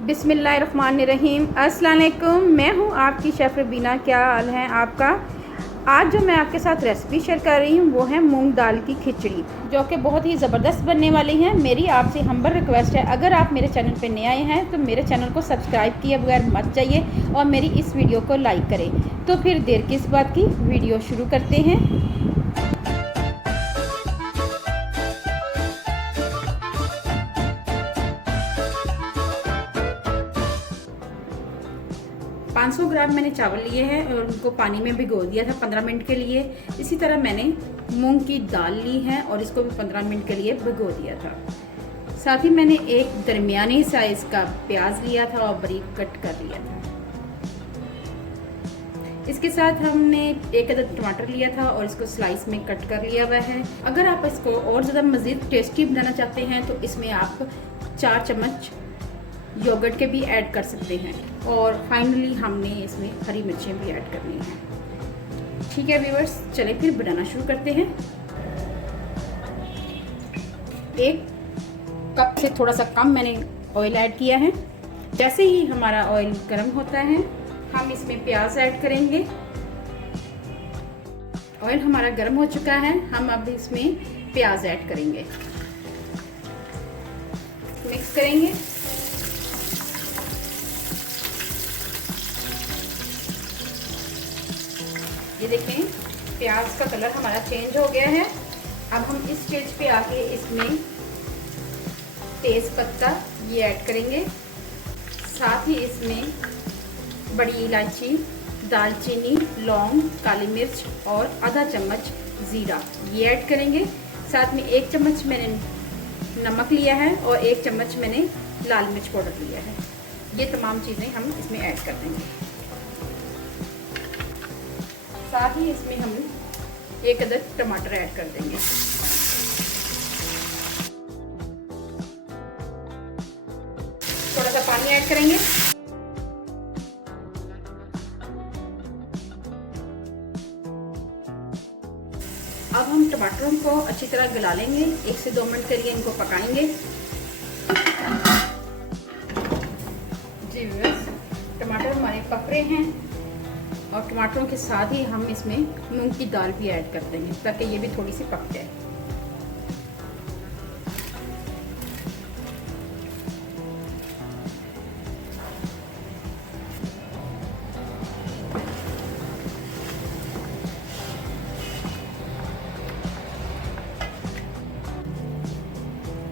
बिस्मिल्लाहिर्रहमानिर्रहीम। अस्सलाम वालेकुम। मैं हूं आपकी शेफ़ रबीना। क्या हाल है आपका? आज जो मैं आपके साथ रेसिपी शेयर कर रही हूं वो है मूंग दाल की खिचड़ी, जो कि बहुत ही ज़बरदस्त बनने वाली है। मेरी आपसे हम्बल रिक्वेस्ट है, अगर आप मेरे चैनल पे नए आए हैं तो मेरे चैनल को सब्सक्राइब किए बगैर मत जाइए और मेरी इस वीडियो को लाइक करें। तो फिर देर किस बात की, वीडियो शुरू करते हैं। 500 ग्राम मैंने चावल लिए हैं और उनको पानी में भिगो दिया था 15 मिनट के लिए। इसी तरह मैंने मूंग की दाल ली है और इसको भी 15 मिनट के लिए भिगो दिया था। साथ ही मैंने एक दरमियानी साइज का प्याज लिया था और बारीक कट कर लिया था। इसके साथ हमने एक अदद टमाटर लिया था और इसको स्लाइस में कट कर लिया हुआ है। अगर आप इसको और ज़्यादा मज़ीद टेस्टी बनाना चाहते हैं तो इसमें आप 4 चम्मच योगर्ट के भी ऐड कर सकते हैं और फाइनली हमने इसमें हरी मिर्चें भी ऐड करनी है। ठीक है व्यूअर्स, चलें फिर बनाना शुरू करते हैं। 1 कप से थोड़ा सा कम मैंने ऑयल ऐड किया है। जैसे ही हमारा ऑयल गर्म होता है हम इसमें प्याज ऐड करेंगे। ऑयल हमारा गर्म हो चुका है, हम अब इसमें प्याज ऐड करेंगे, मिक्स करेंगे। ये देखें प्याज का कलर हमारा चेंज हो गया है। अब हम इस स्टेज पे आके इसमें तेज पत्ता ये ऐड करेंगे। साथ ही इसमें बड़ी इलायची, दालचीनी, लौंग, काली मिर्च और आधा चम्मच ज़ीरा ये ऐड करेंगे। साथ में 1 चम्मच मैंने नमक लिया है और 1 चम्मच मैंने लाल मिर्च पाउडर लिया है। ये तमाम चीज़ें हम इसमें ऐड कर देंगे। साथ ही इसमें हम 1 अदद टमाटर ऐड कर देंगे। थोड़ा सा पानी ऐड करेंगे। अब हम टमाटरों को अच्छी तरह गला लेंगे। 1 से 2 मिनट के लिए इनको पकाएंगे। जी बस टमाटर हमारे पक रहे हैं और टमाटरों के साथ ही हम इसमें मूंग की दाल भी ऐड कर देंगे ताकि ये भी थोड़ी सी पक जाए।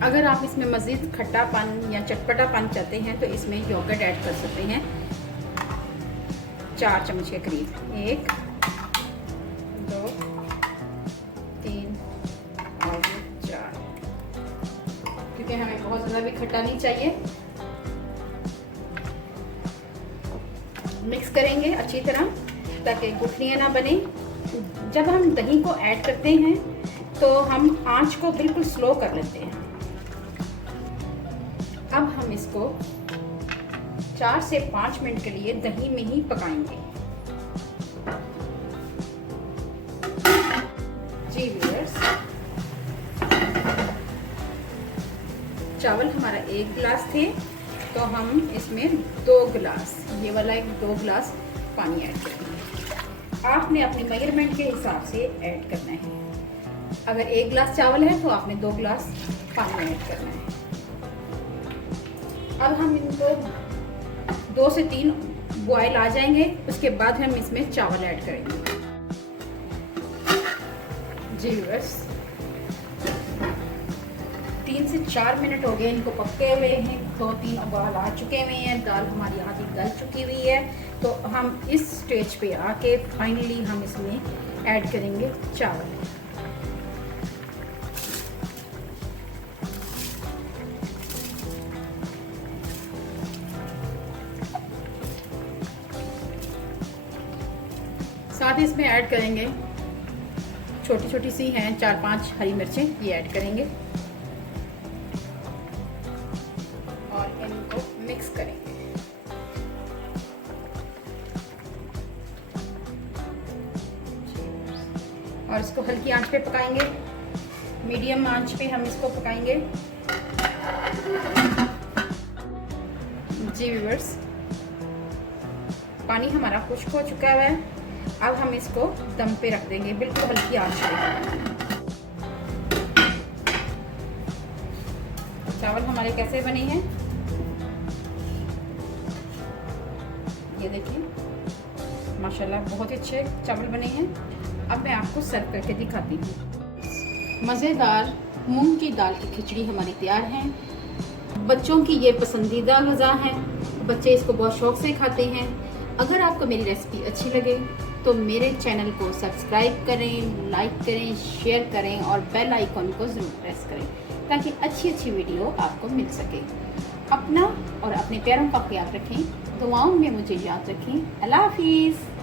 अगर आप इसमें मज़ीद खट्टापन या चटपटापन चाहते हैं तो इसमें योगर्ट ऐड कर सकते हैं 4 चम्मच के करीब। 1 2 3 और 4, क्योंकि हमें बहुत ज़्यादा भी खट्टा नहीं चाहिए। मिक्स करेंगे अच्छी तरह ताकि गुठलियाँ ना बने। जब हम दही को ऐड करते हैं तो हम आंच को बिल्कुल स्लो कर लेते हैं। अब हम इसको 4 से 5 मिनट के लिए दही में ही पकाएंगे। जी व्यूअर्स, चावल हमारा 1 गिलास थे तो हम इसमें 2 गिलास, ये वाला 2 गिलास पानी ऐड करेंगे। आपने अपनी मेजरमेंट के हिसाब से ऐड करना है। अगर 1 गिलास चावल है तो आपने 2 गिलास पानी ऐड करना है। अब हम इनको 2 से 3 बॉयल आ जाएंगे, उसके बाद हम इसमें चावल ऐड करेंगे। जी बस 3 से 4 मिनट हो गए इनको पकते हुए हैं। 2-3 उबाल आ चुके हुए हैं। दाल हमारी आधी गल चुकी हुई है। तो हम इस स्टेज पे आके फाइनली हम इसमें ऐड करेंगे चावल। साथ ही इसमें ऐड करेंगे छोटी छोटी सी हैं 4-5 हरी मिर्चें, ये ऐड करेंगे और इनको मिक्स करेंगे। और इसको हल्की आंच पे पकाएंगे। मीडियम आंच पे हम इसको पकाएंगे। जी व्यूअर्स, पानी हमारा खुश्क हो चुका है। अब हम इसको दम पे रख देंगे बिल्कुल हल्की आंच पे। चावल हमारे कैसे बने हैं ये देखिए, माशाल्लाह बहुत ही अच्छे चावल बने हैं। अब मैं आपको सर्व करके दिखाती हूँ। मज़ेदार मूंग की दाल की खिचड़ी हमारी तैयार है। बच्चों की ये पसंदीदा ग़िज़ा है, बच्चे इसको बहुत शौक़ से खाते हैं। अगर आपको मेरी रेसिपी अच्छी लगे तो मेरे चैनल को सब्सक्राइब करें, लाइक करें, शेयर करें और बेल आइकॉन को ज़रूर प्रेस करें ताकि अच्छी अच्छी वीडियो आपको मिल सके। अपना और अपने प्यारों का ख्याल रखें, दुआओं में मुझे याद रखें। अल्लाह हाफिज़।